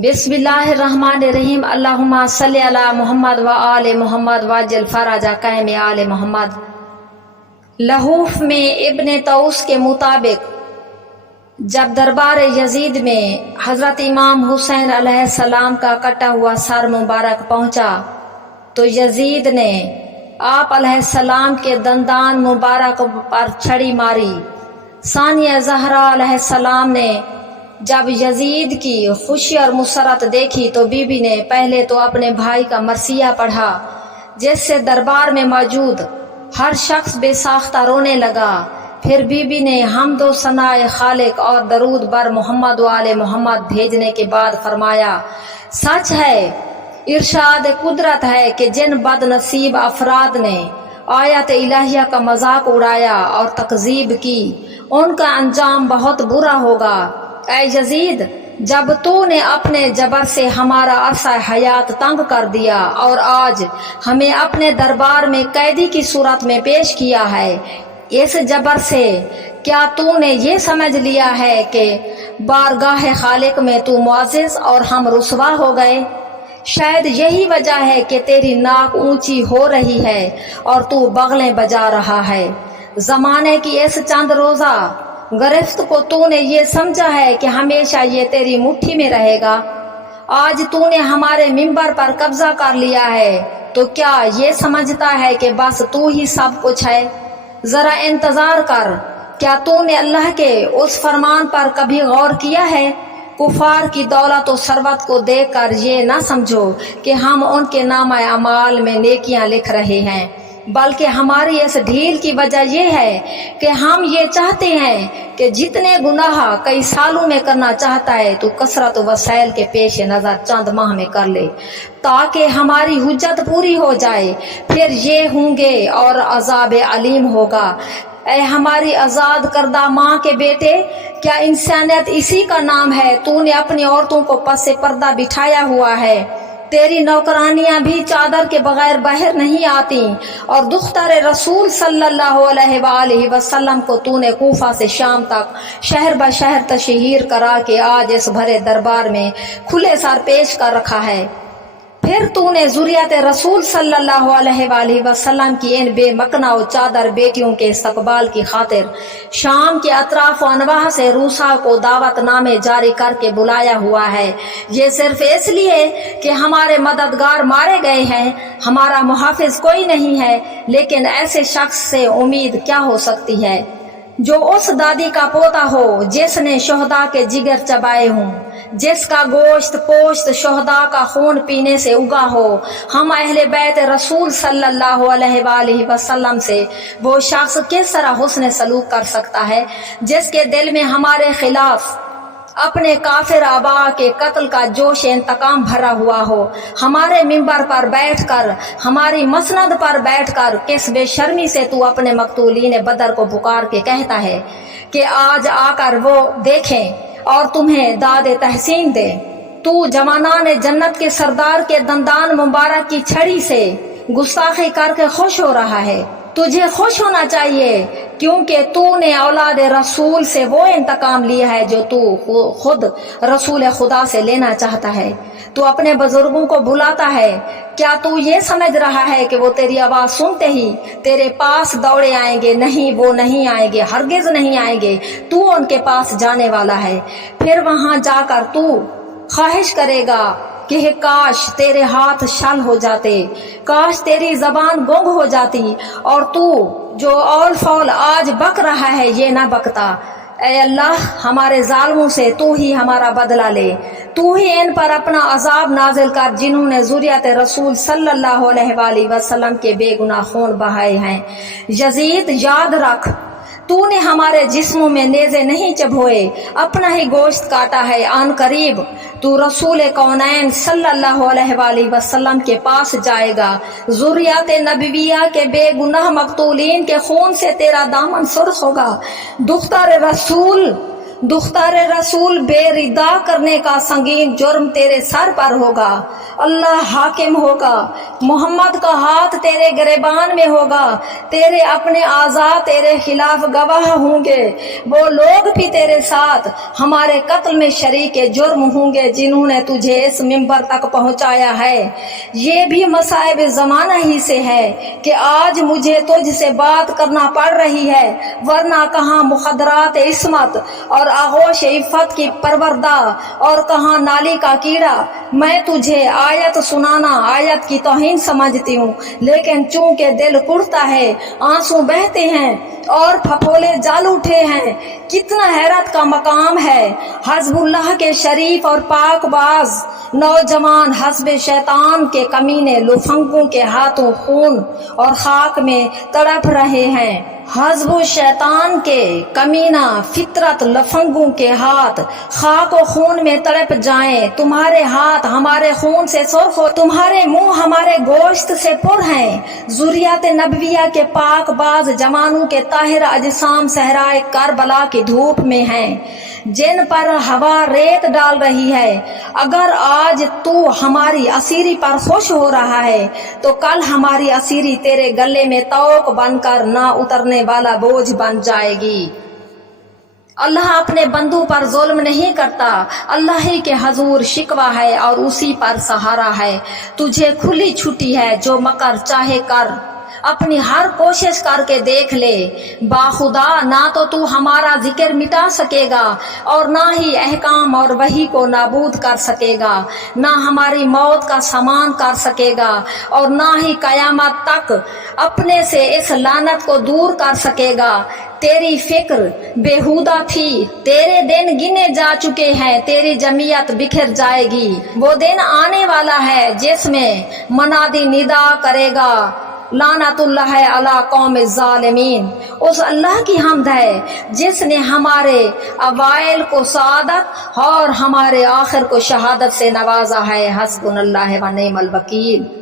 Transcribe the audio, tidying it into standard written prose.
बिस्मिल्लाहिर्रहमानिर्रहीम। अल्लाहुम्मा सल्ली अला मोहम्मद व आले मोहम्मद वाजिल फराजा कायम आले मोहम्मद। लहूफ में इब्ने तौस के मुताबिक जब दरबार यजीद में हजरत इमाम हुसैन अलैहिस्सलाम का कटा हुआ सर मुबारक पहुंचा तो यजीद ने आप अलैहिस्सलाम के दंदान मुबारक पर छड़ी मारी। सानिया ज़हरा अलैहिस्सलाम ने जब यजीद की खुशी और मुसरत देखी तो बीबी ने पहले तो अपने भाई का मरसिया पढ़ा, जिससे दरबार में मौजूद हर शख्स बेसाख्ता रोने लगा। फिर बीबी ने हमदो सनाए खालिक और दरूद बर मोहम्मद वाले मोहम्मद भेजने के बाद फरमाया, सच है, इरशाद कुदरत है कि जिन बदनसीब अफराद ने आयत इलाहिया का मजाक उड़ाया और तकजीब की, उनका अंजाम बहुत बुरा होगा। ऐ यजीद, जब तूने अपने जबर से हमारा अरसा हयात तंग कर दिया और आज हमें अपने दरबार में कैदी की सूरत में पेश किया है, इस जबर से क्या तूने ये समझ लिया है कि बारगाह खालिक में तू मुअज़्ज़िज़ और हम रुसवा हो गए? शायद यही वजह है कि तेरी नाक ऊंची हो रही है और तू बगलें बजा रहा है। जमाने की इस चंद रोजा गिरफ्त को तूने ये समझा है कि हमेशा ये तेरी मुट्ठी में रहेगा। आज तूने हमारे मिंबर पर कब्जा कर लिया है तो क्या ये समझता है कि बस तू ही सब कुछ है? जरा इंतजार कर, क्या तूने अल्लाह के उस फरमान पर कभी गौर किया है? कुफार की दौलत और सरबत को देखकर ये ना समझो कि हम उनके नामा अमाल में नेकियां लिख रहे हैं, बल्कि हमारी इस ढील की वजह यह है कि हम ये चाहते हैं कि जितने गुनाह कई सालों में करना चाहता है तो कसरत वसाइल के पेश नजर चंद माह में कर ले, ताकि हमारी हुज्जत पूरी हो जाए। फिर ये होंगे और अजाब अलीम होगा। ऐ हमारी आजाद करदा माँ के बेटे, क्या इंसानियत इसी का नाम है? तूने अपनी औरतों को पसे पर्दा बिठाया हुआ है। तेरी नौकरानियां भी चादर के बगैर बाहर नहीं आती और दुख्तर रसूल सल्लल्लाहु अलैहि वसल्लम को तूने कूफा से शाम तक शहर ब शहर तशहीर करा के आज इस भरे दरबार में खुले सर पेश कर रखा है। फिर तूने ज़ुरियत रसूल सल्लल्लाहु अलैहि वसल्लम की इन बेमकना और चादर बेटियों के इस्तकबाल की खातिर शाम के अतराफ अनवाह से रूसा को दावत नामे जारी करके बुलाया हुआ है। ये सिर्फ इसलिए कि हमारे मददगार मारे गए हैं, हमारा मुहाफिज कोई नहीं है। लेकिन ऐसे शख्स से उम्मीद क्या हो सकती है जो उस दादी का पोता हो जिसने शोहदा के जिगर चबाए हों, जिसका गोश्त पोश्त शोहदा का खून पीने से उगा हो। हम अहले बैत रसूल सल्लल्लाहु अलैहि वसल्लम से वो शख्स किस तरह हुस्न सलूक कर सकता है जिसके दिल में हमारे खिलाफ अपने काफिर आबा के कत्ल का जोश इंतकाम भरा हुआ हो। हमारे मिंबर पर बैठकर, हमारी मसनद पर बैठकर किस बेशर्मी से तू अपने मकतूलीन बदर को पुकार के कहता है कि आज आकर वो देखें और तुम्हें दादे तहसीन दे। तू जवानान जन्नत के सरदार के दंदान मुबारक की छड़ी से गुस्ताखी करके खुश हो रहा है। तुझे खुश होना चाहिए, क्योंकि तूने औलाद रसूल से वो इंतकाम लिया है जो तू खुद रसूल खुदा से लेना चाहता है। तू अपने बुजुर्गों को बुलाता है, क्या तू ये समझ रहा है कि वो तेरी आवाज सुनते ही तेरे पास दौड़े आएंगे? नहीं, वो नहीं आएंगे, हरगिज नहीं आएंगे। तू उनके पास जाने वाला है। फिर वहां जाकर तू ख्वाहिश करेगा कि काश तेरे हाथ शल हो जाते, काश तेरी जबान गुंग हो जाती और तू जो औल फौल आज बक रहा है ये ना बकता। ऐ अल्लाह, हमारे जालिमों से तू ही हमारा बदला ले। तू ही इन पर अपना अजाब नाजिल कर जिन्होंने ज़ुरियत रसूल सल्लल्लाहु अलैहि वसल्लम के बेगुनाह खून बहाए हैं। यजीद, याद रख, तूने हमारे जिस्मों में नेज़े नहीं चबोए, अपना ही गोश्त काटा है। आन करीब तू रसूल कौनैन सल्लल्लाहु अलैहि वसल्लम के पास जाएगा। ज़ुरियत नबविया के बेगुनाह मकतूलीन के खून से तेरा दामन सुर्ख होगा। दुख्तर रसूल دختر رسول بے ردا کرنے کا سنگین جرم تیرے سر پر ہوگا۔ اللہ حاکم ہوگا، محمد کا ہاتھ تیرے گریبان میں ہوگا، تیرے اپنے اعضاء تیرے خلاف گواہ ہوں گے۔ وہ لوگ بھی تیرے ساتھ ہمارے قتل میں شریک جرم ہوں گے جنہوں نے تجھے اس منبر تک پہنچایا ہے۔ یہ بھی مصائب زمانہ ہی سے ہے کہ آج مجھے تجھ سے بات کرنا پڑ رہی ہے، ورنہ کہاں مخدرات عصمت اور آغوش عفت کی پروردہ اور کہاں نالی کا کیڑا۔ میں تجھے آیت سنانا آیت کی توہین سمجھتی ہوں، لیکن چونکہ دل کڑتا ہے، آنسو بہتے ہیں اور پھپھولے جل اٹھے ہیں، کتنا حیرت کا مقام ہے۔ حزب اللہ کے شریف اور پاک باز نوجوان حزب شیطان کے کمینے لفنگوں کے ہاتھوں خون اور خاک میں تڑپ رہے ہیں۔ حزب شیطان کے کمینہ فطرت لفنگوں کے ہاتھ خاک و خون میں تڑپ جائیں، تمہارے ہاتھ ہمارے خون سے سرخ ہو، تمہارے منہ ہمارے گوشت سے پر ہیں۔ ذریات نبویہ کے پاک باز جوانوں کے طاہر اجسام صحرائے کربلا کی دھوپ میں ہیں، جن پر ہوا ریت ڈال رہی ہے۔ اگر آج تو ہماری اسیری پر خوش ہو رہا ہے تو کل ہماری اسیری تیرے گلے میں توق بن کر نہ اترنے والا بوجھ بن جائے گی۔ اللہ اپنے بندوں پر ظلم نہیں کرتا، اللہ ہی کے حضور شکوہ ہے اور اسی پر سہارا ہے۔ تجھے کھلی چھٹی ہے، جو مکر چاہے کر، اپنی ہر کوشش کر کے دیکھ لے۔ باخدا نہ تو ہمارا ذکر مٹا سکے گا اور نہ ہی احکام اور وحی کو نابود کر سکے گا، نہ ہماری موت کا سامان کر سکے گا اور نہ ہی قیامت تک اپنے سے اس لعنت کو دور کر سکے گا۔ تیری فکر بےہودہ تھی، تیرے دن گنے جا چکے ہیں، تیری جمعیت بکھر جائے گی۔ وہ دن آنے والا ہے جس میں منادی ندا کرے گا، لعنت اللہ علی قوم الظالمین۔ اس اللہ کی حمد ہے جس نے ہمارے اوائل کو سعادت اور ہمارے آخر کو شہادت سے نوازا ہے۔ حسبنا اللہ و نعم الوکیل۔